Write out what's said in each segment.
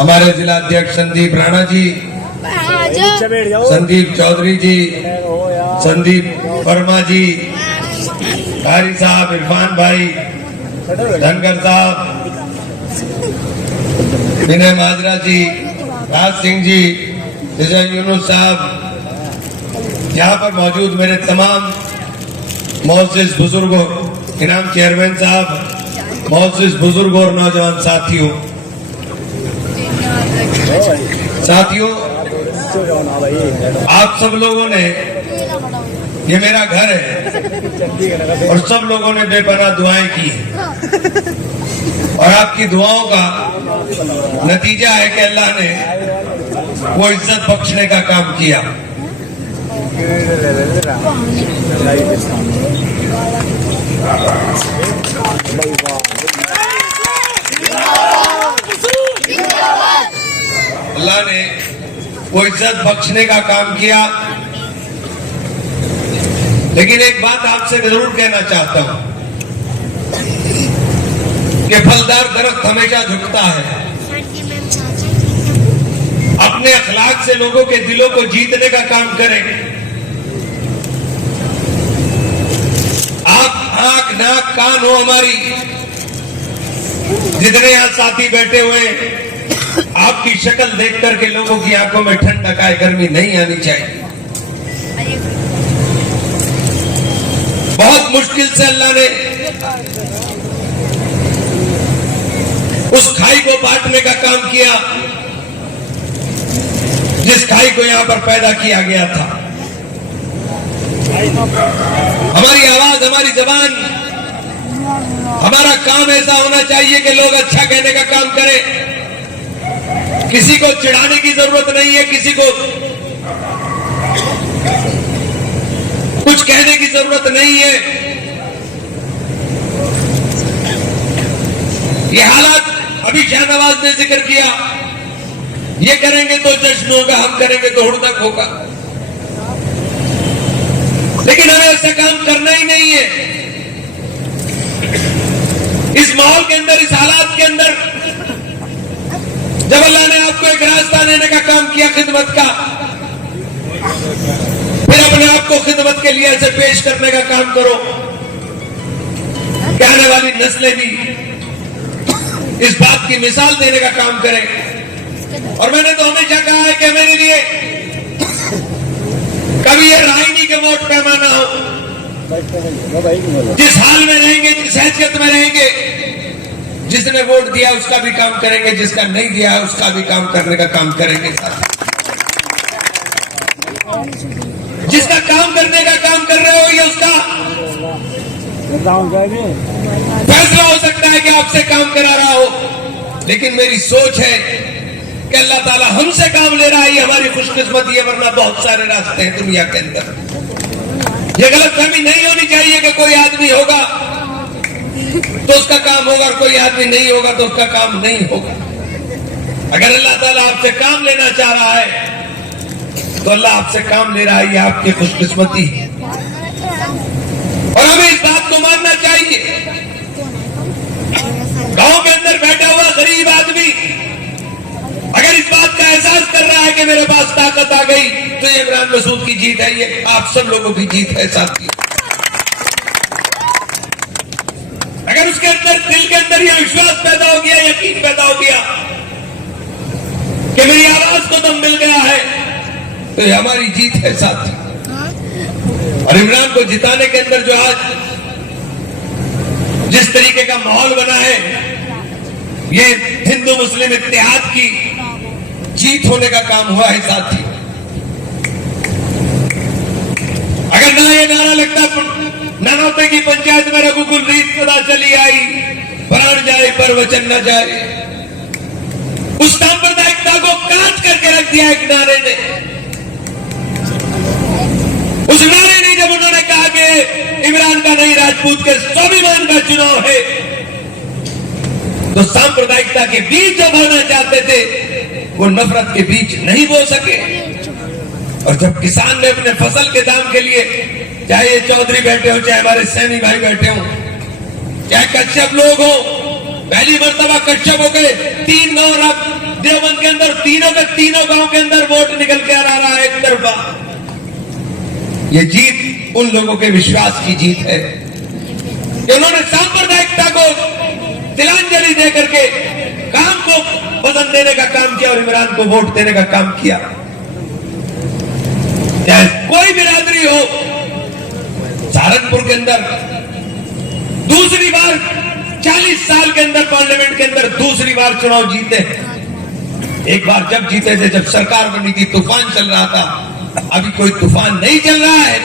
हमारे जिला अध्यक्ष संदीप राणा जी, संदीप चौधरी जी, संदीप वर्मा जी, कारी साहब, इरफान भाई, धनकर साहब, विनय माजरा जी, राज सिंह जी, विजय यूनुस साहब, यहाँ पर मौजूद मेरे तमाम मोअज़्ज़िज़ बुजुर्गों, इनाम चेयरमैन साहब, मोअज़्ज़िज़ बुजुर्गों और नौजवान साथियों, आप सब लोगों ने, ये मेरा घर है और सब लोगों ने बेपनाह दुआएं की हैं और आपकी दुआओं का नतीजा है कि अल्लाह ने वो इज्जत बख्शने का काम किया। अल्लाह ने वो इज्जत बख्शने का काम किया। लेकिन एक बात आपसे जरूर कहना चाहता हूं कि फलदार दरख्त हमेशा झुकता है। अपने अखलाक से लोगों के दिलों को जीतने का काम करें। आप आंख नाक कान हो हमारी, जितने यहां साथी बैठे हुए, आपकी शक्ल देख करके लोगों की आंखों में ठंडक आए, गर्मी नहीं आनी चाहिए। बहुत मुश्किल से अल्लाह ने उस खाई को बांटने का काम किया जिस खाई को यहां पर पैदा किया गया था। हमारी आवाज, हमारी जबान, हमारा काम ऐसा होना चाहिए कि लोग अच्छा कहने का काम करें। किसी को चिढ़ाने की जरूरत नहीं है, किसी को कुछ कहने की जरूरत नहीं है। ये हालात अभी शाहनवाज ने जिक्र किया, ये करेंगे तो जश्न होगा, हम करेंगे तो हुड़दंग होगा। लेकिन हमें ऐसा काम करना ही नहीं है। इस माहौल के अंदर, इस हालात के अंदर, जब अल्लाह ने आपको एक रास्ता देने का काम किया खिदमत का, फिर अपने आप को खिदमत के लिए ऐसे पेश करने का काम करो कि आने वाली नस्लें भी इस बात की मिसाल देने का काम करें। और मैंने तो हमेशा कहा है कि मेरे लिए कभी ये राय नहीं कि वोट पैमाना हो। जिस हाल में रहेंगे, जिस हैसियत में रहेंगे, जिसने वोट दिया उसका भी काम करेंगे, जिसका नहीं दिया उसका भी काम करने का काम करेंगे। जिसका काम करने का काम कर रहे हो, ये उसका फैसला हो सकता है कि आपसे काम करा रहा हो। लेकिन मेरी सोच है कि अल्लाह ताला हमसे काम ले रहा है, ये हमारी खुशकिस्मती है। वरना बहुत सारे रास्ते हैं दुनिया के अंदर। ये गलतफहमी नहीं होनी चाहिए कि कोई आदमी होगा तो उसका काम होगा और कोई आदमी नहीं होगा तो उसका काम नहीं होगा। अगर अल्लाह ताला आपसे काम लेना चाह रहा है तो अल्लाह आपसे काम ले रहा है, ये आपकी खुशकिस्मती है। और हमें इस बात को मानना चाहिए। गांव के अंदर बैठा हुआ गरीब आदमी अगर इस बात का एहसास कर रहा है कि मेरे पास ताकत आ गई, तो ये इमरान मसूद की जीत है, ये आप सब लोगों की जीत है साथी। अगर उसके अंदर, दिल के अंदर यह विश्वास पैदा हो गया, यकीन पैदा हो गया कि मेरी आवाज को दम मिल गया है, तो ये हमारी जीत है साथी। और इमरान को जिताने के अंदर जो आज जिस तरीके का माहौल बना है, ये हिंदू मुस्लिम इत्तेहाद की जीत होने का काम हुआ है साथी। अगर ना ये नारा लगता, नानौते की पंचायत में रघुकुल रीत सदा चली आई, प्राण जाए पर वचन न जाए, उस सांप्रदायिकता को काट करके रख दिया एक नारे ने। उस नारे ने जब उन्होंने कहा कि इमरान का नहीं, राजपूत के स्वाभिमान का चुनाव है, तो सांप्रदायिकता के बीच जो बोलना चाहते थे वो नफरत के बीच नहीं बोल सके। और जब किसान ने अपने फसल के दाम के लिए, चाहे ये चौधरी बैठे हो, चाहे हमारे सैनी भाई बैठे हो, चाहे कश्यप लोग हो, पहली मर्तबा कश्यप हो गए, 3 गांव देवबंद के अंदर तीनों के तीनों गांव के अंदर वोट निकल के आ रहा है एक तरफा। ये जीत उन लोगों के विश्वास की जीत है कि उन्होंने सांप्रदायिकता को तिलांजलि दे करके काम को पसंद देने का काम किया और इमरान को वोट देने का काम किया। चाहे कोई बिरादरी हो, सहारनपुर के अंदर दूसरी बार 40 साल के अंदर पार्लियामेंट के अंदर दूसरी बार चुनाव जीते। एक बार जब जीते थे जब सरकार बनी थी, तूफान चल रहा था। अभी कोई तूफान नहीं चल रहा है,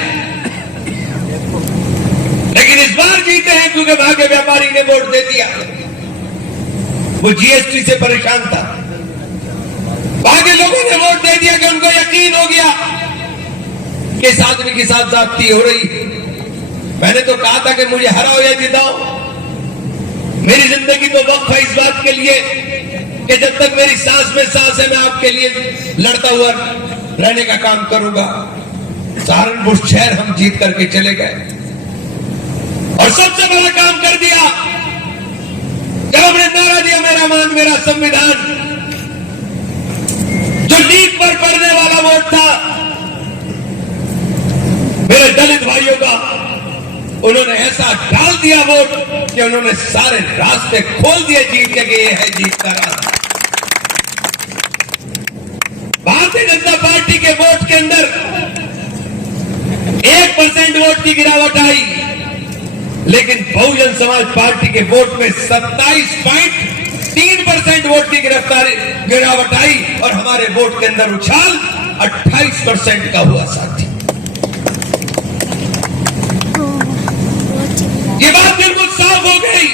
लेकिन इस बार जीते हैं क्योंकि भाग्य व्यापारी ने वोट दे दिया। वो जीएसटी से परेशान था, भाग्य लोगों ने वोट दे दिया कि उनको यकीन हो गया कि इस आदमी के साथ जाती हो रही। मैंने तो कहा था कि मुझे हराओ या जिताओ, मेरी जिंदगी तो वक्त है इस बात के लिए कि जब तक मेरी सांस में सांस है मैं आपके लिए लड़ता हुआ रहने का काम करूंगा। सहारनपुर शहर हम जीत करके चले गए और सबसे बड़ा काम कर दिया जब हमने नारा दिया मेरा मान मेरा संविधान। जो नींव पर पड़ने वाला वोट था मेरे दलित भाइयों का, उन्होंने ऐसा डाल दिया वोट कि उन्होंने सारे रास्ते खोल दिए जीत के, ये है जीत का रास्ता। भारतीय जनता पार्टी के वोट के अंदर 1% वोट की गिरावट आई, लेकिन बहुजन समाज पार्टी के वोट में 27.3% वोट की गिरावट आई और हमारे वोट के अंदर उछाल 28% का हुआ साथी। ये बात बिल्कुल साफ हो गई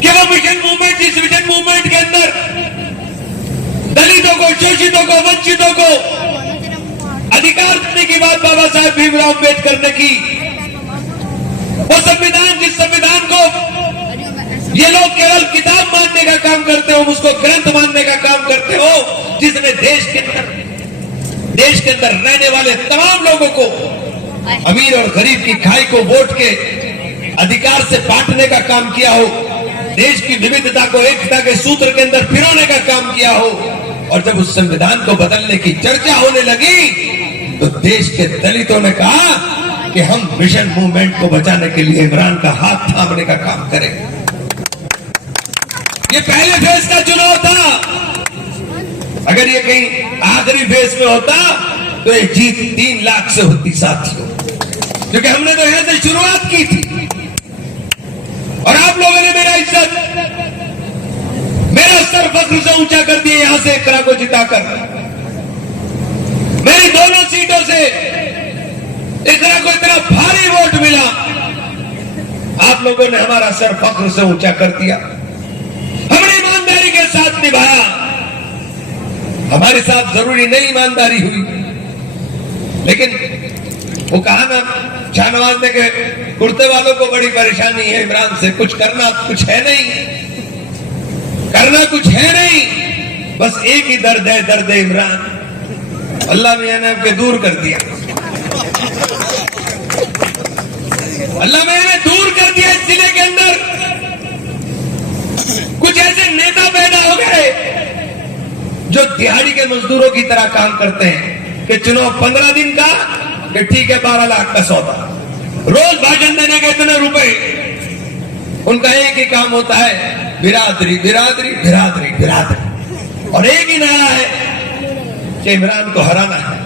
कि वो मिशन मूवमेंट, जिस मिशन मूवमेंट के अंदर दलितों को, शोषितों को, वंचितों को अधिकार देने की बात बाबा साहब भीमराव अम्बेडकर ने की, वो संविधान, जिस संविधान को ये लोग केवल किताब मानने का काम करते हो, उसको ग्रंथ मानने का काम करते हो, जिसने देश के अंदर रहने वाले तमाम लोगों को, अमीर और गरीब की खाई को वोट के अधिकार से बांटने का काम किया हो, देश की विविधता को एकता के सूत्र के अंदर पिरोने का काम किया हो। और जब उस संविधान को बदलने की चर्चा होने लगी तो देश के दलितों ने कहा कि हम मिशन मूवमेंट को बचाने के लिए इमरान का हाथ थामने का काम करें। ये पहले फेज का चुनाव था, अगर ये कहीं आखिरी फेज में होता तो ये जीत 3 लाख से होती साथियों, क्योंकि हमने तो यहां से शुरुआत की थी और आप लोगों ने मेरा इज्जत, मेरा सर फख्र से ऊंचा कर दिया यहां से इकरा को जिताकर। मेरी दोनों सीटों से इकरा को इतना भारी वोट मिला, आप लोगों ने हमारा सर फख्र से ऊंचा कर दिया। हमने ईमानदारी के साथ निभाया, हमारे साथ जरूरी नहीं ईमानदारी हुई, लेकिन वो कहा ना, शाहनवाज ने के कुर्ते वालों को बड़ी परेशानी है इमरान से, कुछ करना कुछ है नहीं, करना कुछ है नहीं, बस एक ही दर्द है, दर्द इमरान। अल्लाह मियां ने आपके दूर कर दिया, अल्लाह मियां ने दूर कर दिया। इस जिले के अंदर कुछ ऐसे नेता पैदा हो गए जो दिहाड़ी के मजदूरों की तरह काम करते हैं कि चुनाव 15 दिन का, कि ठीक है 12 लाख का सौदा, रोज भाषण देने के इतने रुपए। उनका एक ही काम होता है, बिरादरी बिरादरी बिरादरी बिरादरी, और एक ही नारा है कि इमरान को हराना है।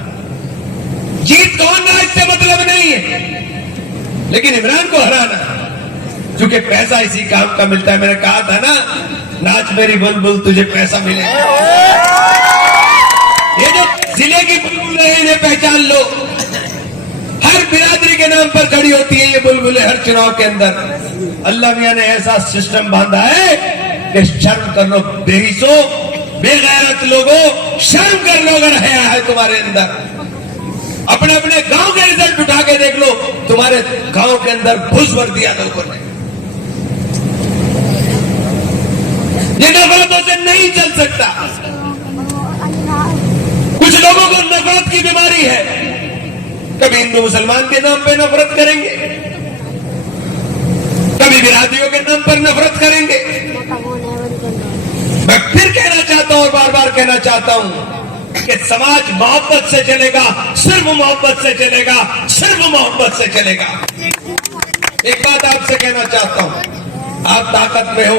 जीत कौन ना इससे मतलब नहीं है, लेकिन इमरान को हराना है, क्योंकि पैसा इसी काम का मिलता है। मैंने कहा था ना, नाच मेरी बुलबुल तुझे पैसा मिलेगा। ये जो जिले की बुलबुल है इन्हें पहचान लो, हर बिरादरी के नाम पर खड़ी होती है ये बुलबुलें हर चुनाव के अंदर। अल्लाह मियां ने ऐसा सिस्टम बांधा है कि शर्म कर लो बेहिसो, बेगैरत लोगों, शर्म कर लो अगर हया है तुम्हारे अंदर। अपने अपने गांव के रिजल्ट उठा के देख लो, तुम्हारे गांव के अंदर घुस भर दिया लोगों ने। ये नफरतों से नहीं चल सकता। कुछ लोगों को नफरत की बीमारी है, कभी हिंदू मुसलमान के नाम पे नफरत करेंगे, कभी बिरादरियों के नाम पर नफरत करेंगे। मैं फिर कह कहना चाहता हूं कि समाज मोहब्बत से चलेगा, सिर्फ मोहब्बत से चलेगा, सिर्फ मोहब्बत से चलेगा। एक बात आपसे कहना चाहता हूं, आप ताकत में हो,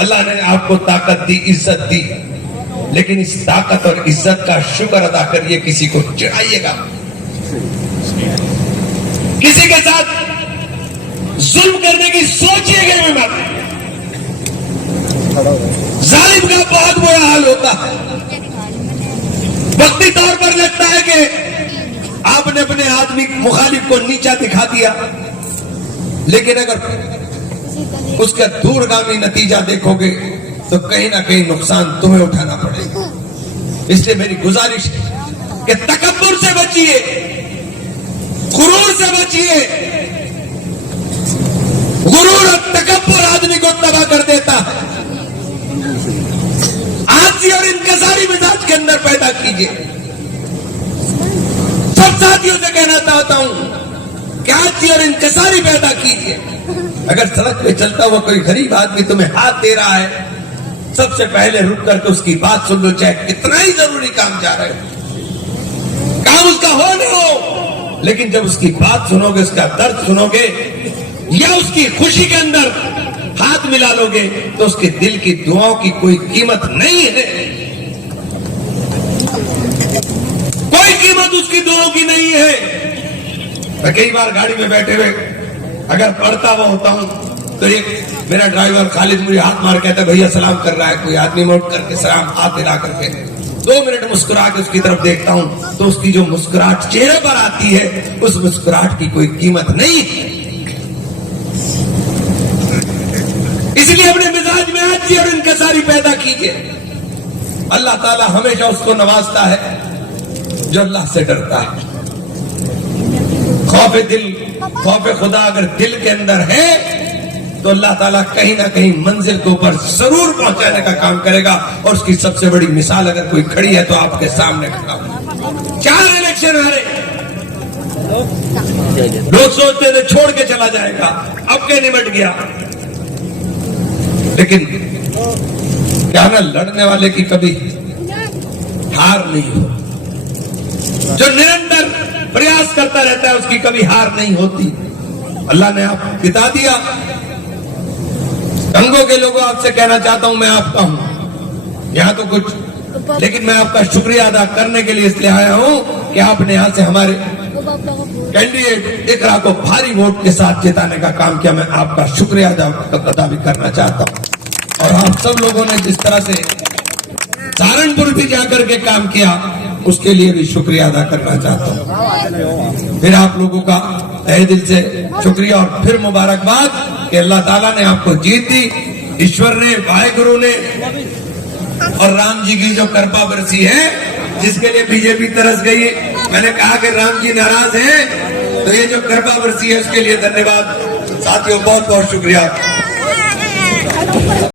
अल्लाह ने आपको ताकत दी, इज्जत दी, लेकिन इस ताकत और इज्जत का शुक्र अदा करिए, किसी को चिढ़ाइएगा, किसी के साथ जुल्म करने की सोचिएगा भी मत। जालिम का बहुत बुरा हाल होता है। वक्ती तौर पर लगता है कि आपने अपने आदमी मुखालिफ को नीचा दिखा दिया, लेकिन अगर उसका दूरगामी नतीजा देखोगे तो कहीं ना कहीं नुकसान तुम्हें उठाना पड़ेगा। इसलिए मेरी गुजारिश है कि तकब्बुर से बचिए, गुरूर से बचिए। गुरूर और तकब्बुर आदमी को तबाह कर देता है। आजी और इनकसारी मिजाज के अंदर पैदा कीजिए। सब साथियों से कहना चाहता हूं कि आजी और इनकसारी पैदा कीजिए। अगर सड़क पे चलता हुआ कोई गरीब आदमी तुम्हें हाथ दे रहा है, सबसे पहले रुक करके उसकी बात सुन लो, चाहे कितना ही जरूरी काम जा रहे हो, काम उसका हो न हो, लेकिन जब उसकी बात सुनोगे, उसका दर्द सुनोगे, या उसकी खुशी के अंदर हाथ मिला लोगे, तो उसके दिल की दुआओं की कोई कीमत नहीं है। कोई कीमत उसकी दुआओं की नहीं है। मैं कई बार गाड़ी में बैठे हुए अगर पढ़ता हुआ होता हूं तो एक मेरा ड्राइवर खालिद मुझे हाथ मार कहता है, भैया सलाम कर रहा है कोई आदमी, मैं उठ करके सलाम हाथ हिला करके 2 मिनट मुस्कुरा के उसकी तरफ देखता हूं, तो उसकी जो मुस्कुराहट चेहरे पर आती है, उस मुस्कुराहट की कोई कीमत नहीं। इसलिए अपने मिजाज में आजी और इनकसारी पैदा कीजिए। अल्लाह ताला हमेशा उसको नवाजता है जो अल्लाह से डरता है। खौफ दिल, खौफ खुदा अगर दिल के अंदर है तो अल्लाह ताला कहीं ना कहीं मंजिल के ऊपर जरूर पहुंचाने का काम करेगा। और उसकी सबसे बड़ी मिसाल अगर कोई खड़ी है तो आपके सामने खड़ा। 4 इलेक्शन हारे, लोग सोचते थे छोड़ के चला जाएगा, अब के निमट गया, लेकिन क्या ना लड़ने वाले की कभी हार नहीं हो। जो निरंतर प्रयास करता रहता है उसकी कभी हार नहीं होती। अल्लाह ने आप बिता दिया। रंगों के लोगों, आपसे कहना चाहता हूं, मैं आपका हूं यहां तो कुछ, लेकिन मैं आपका शुक्रिया अदा करने के लिए इसलिए आया हूं कि आपने यहां से हमारे कैंडिडेट इकरा को भारी वोट के साथ जिताने का काम किया। मैं आपका शुक्रिया अदा भी करना चाहता हूं। और आप सब लोगों ने जिस तरह से सहारनपुर भी जाकर के काम किया, उसके लिए भी शुक्रिया अदा करना चाहता हूं। फिर आप लोगों का तहे दिल से शुक्रिया और फिर मुबारकबाद कि अल्लाह ताला ने आपको जीत दी, ईश्वर ने, वाहेगुरु ने, और राम जी की जो कृपा बरसी है, जिसके लिए बीजेपी तरस गई। मैंने कहा कि राम जी नाराज हैं, तो ये जो कृपा बरसी है उसके लिए धन्यवाद। साथियों बहुत बहुत शुक्रिया।